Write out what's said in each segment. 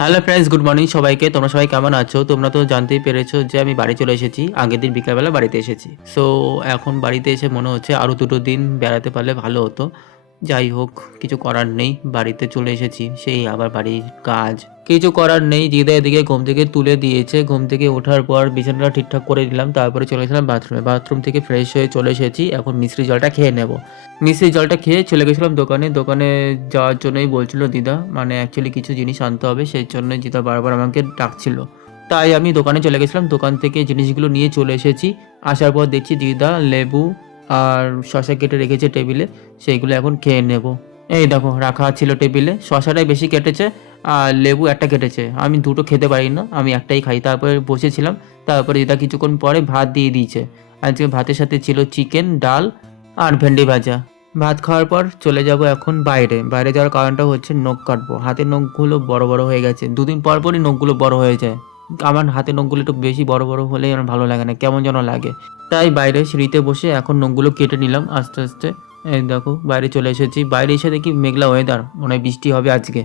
Hello friends, good morning সবাইকে। তোমরা সবাই কেমন আছো? তোমরা তো জানতেই পেরেছো যে আমি বাড়ি চলে এসেছি। আগের দিন বিকালবেলা বাড়িতে এসেছি। সো এখন বাড়িতে এসে মনে হচ্ছে আরও 2টো দিন বেড়াতে পারলে ভালো হতো। যাই হোক, কিছু করার নেই, বাড়িতে চলে এসেছি, সেই আবার বাড়ির কাজ। কিছু করার নেই, দিদা এদিকে ঘুম থেকে তুলে দিয়েছে। ঘুম থেকে ওঠার পর বিছানাটা ঠিকঠাক করে দিলাম, তারপরে চলে গেছিলাম বাথরুমে। বাথরুম থেকে ফ্রেশ হয়ে চলে এসেছি। এখন মিষ্টি জলটা খেয়ে নেব। মিষ্টির জলটা খেয়ে চলে গেছিলাম দোকানে। দোকানে যাওয়ার জন্যই বলছিল দিদা, মানে অ্যাকচুয়ালি কিছু জিনিস আনতে হবে, সেই জন্যই দিদা বারবার আমাকে ডাকছিল। তাই আমি দোকানে চলে গেছিলাম, দোকান থেকে জিনিসগুলো নিয়ে চলে এসেছি। আসার পর দেখছি দিদা লেবু আর শসা কেটে রেখেছে টেবিলে, সেইগুলো এখন খেয়ে নেব। এই দেখো রাখা ছিল টেবিলে, শসাটাই বেশি কেটেছে আর লেবু একটা কেটেছে। আমি দুটো খেতে পারি না, আমি একটাই খাই। তারপরে বসেছিলাম, তারপরে দিদা কিছুক্ষণ পরে ভাত দিয়ে দিয়েছে। আজকে ভাতের সাথে ছিল চিকেন, ডাল আর ভেন্ডি ভাজা। ভাত খাওয়ার পর চলে যাব এখন বাইরে। বাইরে যাওয়ার কারণটা হচ্ছে নখ কাটবো। হাতের নখগুলো বড় বড় হয়ে গেছে, দুদিন পর পরই নখগুলো বড় হয়ে যায়। আমার হাতের নখগুলো একটু বেশি বড় বড় হলেই আমার ভালো লাগে না, কেমন যেন লাগে। তাই বাইরে সিঁড়িতে বসে এখন নখগুলো কেটে নিলাম আস্তে আস্তে। এই দেখো বাইরে চলে এসেছি। বাইরে এসে দেখি মেঘলা ওয়েদার, মনে হয় বৃষ্টি হবে আজকে।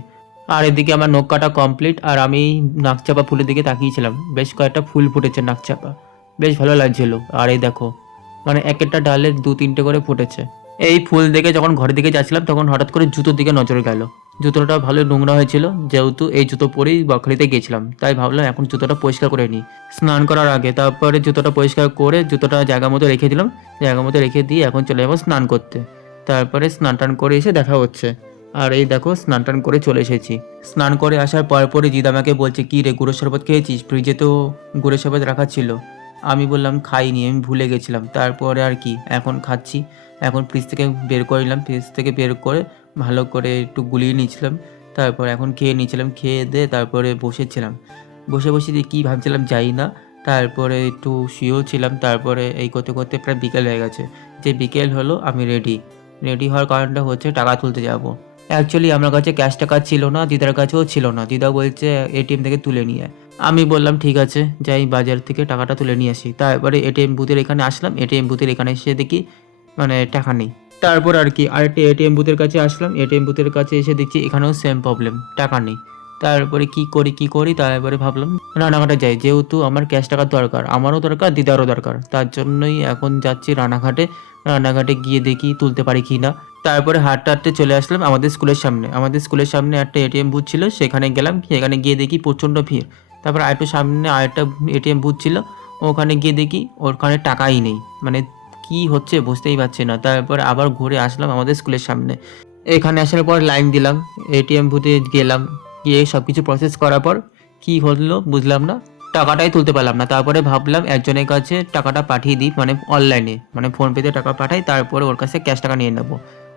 আর এদিকে আমার নখ কাটা কমপ্লিট, আর আমি নাকচাপা ফুলের দিকে তাকিয়েছিলাম। বেশ কয়েকটা ফুল ফুটেছে নাকচাপা, বেশ ভালো লাগছিল। আর এই দেখো, মানে এক একটা ডালে 2-3টে করে ফুটেছে। এই ফুল দেখে যখন ঘরের দিকে যাচ্ছিলাম তখন হঠাৎ করে জুতোর দিকে নজর গেল। জুতোটা ভালো নোংরা হয়েছিল, যেহেতু এই জুতো পরেই বকখালিতে গেছিলাম, তাই ভাবলাম এখন জুতোটা পরিষ্কার করে নিই স্নান করার আগে। তারপরে জুতোটা পরিষ্কার করে জুতোটা জায়গা মতো রেখে দিলাম। জায়গা মতো রেখে দিয়ে এখন চলে যাবো স্নান করতে। তারপরে স্নান টান করে এসে দেখা হচ্ছে। আর এই দেখো স্নান টান করে চলে এসেছি। স্নান করে আসার পরে দিদা আমাকে বলছে, কি রে গুঁড়ো শরবত খেয়েছিস? ফ্রিজে তো গুঁড়ো শরবত রাখা ছিল। আমি বললাম খাইনি, আমি ভুলে গেছিলাম। তারপরে আর কি, এখন খাচ্ছি। এখন ফ্রিজ থেকে বের করে নিলাম, ফ্রিজ থেকে বের করে ভালো করে একটু গুলিয়ে নিয়েছিলাম। তারপর এখন খেয়ে নিয়েছিলাম, খেয়ে দিয়ে তারপরে বসেছিলাম। বসে বসে দিয়ে কী ভাবছিলাম যাই না। তারপরে একটু শুয়েও ছিলাম। তারপরে এই করতে করতে প্রায় বিকেল হয়ে গেছে। যে বিকেল হলো আমি রেডি। রেডি হওয়ার কারণটা হচ্ছে টাকা তুলতে যাব। অ্যাকচুয়ালি আমার কাছে ক্যাশ টাকা ছিল না, দিদার কাছেও ছিল না। দিদা বলছে এটিএম থেকে তুলে নিয়ে। আমি বললাম ঠিক আছে, যাই বাজার থেকে টাকাটা তুলে নিয়ে আসি। তারপরে এটিএম বুথের এখানে আসলাম। এটিএম বুথের এখানে এসে দেখি মানে টাকা নেই। তারপর আর কি আরেকটা এটিএম বুথের কাছে আসলাম। এটিএম বুথের কাছে এসে দেখছি এখানেও সেম প্রবলেম, টাকা নেই। তারপরে কি করি, তারপরে ভাবলাম রানাঘাটে যাই, যেহেতু আমার ক্যাশ টাকার দরকার, আমারও দরকার, দিদারও দরকার। তার জন্যই এখন যাচ্ছি রানাঘাটে। রানাঘাটে গিয়ে দেখি তুলতে পারি কি না। তারপরে হাঁটতে হাঁটতে চলে আসলাম আমাদের স্কুলের সামনে। আমাদের স্কুলের সামনে একটা এটিএম বুথ ছিল, সেখানে গেলাম। সেখানে গিয়ে দেখি প্রচণ্ড ভিড়। তারপর আরেকটু সামনে আরেকটা এটিএম বুথ ছিল, ওখানে গিয়ে দেখি ওখানে টাকাই নেই। মানে কি হচ্ছে বুঝতেই পারছি না। তারপর আবার ঘুরে আসলাম আমাদের স্কুলের সামনে। এখানে আসার পর লাইন দিলাম, এটিএম বুথে গেলাম। গিয়ে সব কিছু প্রসেস করার পর কি হলো বুঝলাম না, টাকাটাই তুলতে পারলাম না। তারপরে ভাবলাম একজনের কাছে টাকাটা পাঠিয়ে দিই, মানে অনলাইনে, মানে ফোনপেতে টাকা পাঠাই, তারপরে ওর কাছে ক্যাশ টাকা নিয়ে নেবো।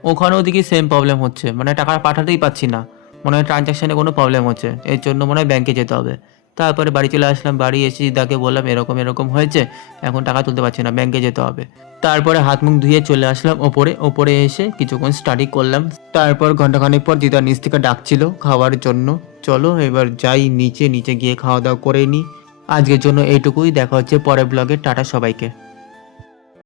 ওখানেও দেখি সেম প্রবলেম হচ্ছে, মানে টাকা পাঠাতেই পারছি না। মনে হয় ট্রানজ্যাকশানে কোনো প্রবলেম হচ্ছে, এর জন্য মনে হয় ব্যাংকে যেতে হবে। তারপরে বাড়ি চলে আসলাম। বাড়ি এসে দিদাকে বললাম এরকম এরকম হয়েছে, এখন টাকা তুলতে পারছি না, ব্যাংকে যেতে হবে। তারপরে হাত মুখ ধুয়ে চলে আসলাম ওপরে। ওপরে এসে কিছুক্ষণ স্টাডি করলাম। তারপর ঘন্টাখানেক পর দিদা নিচ থেকে ডাকছিল খাওয়ার জন্য। চলো এবার যাই নিচে, নিচে গিয়ে খাওয়া দাওয়া করে নিই। আজকের জন্য এইটুকুই, দেখা হচ্ছে পরের ব্লগে। টাটা সবাইকে।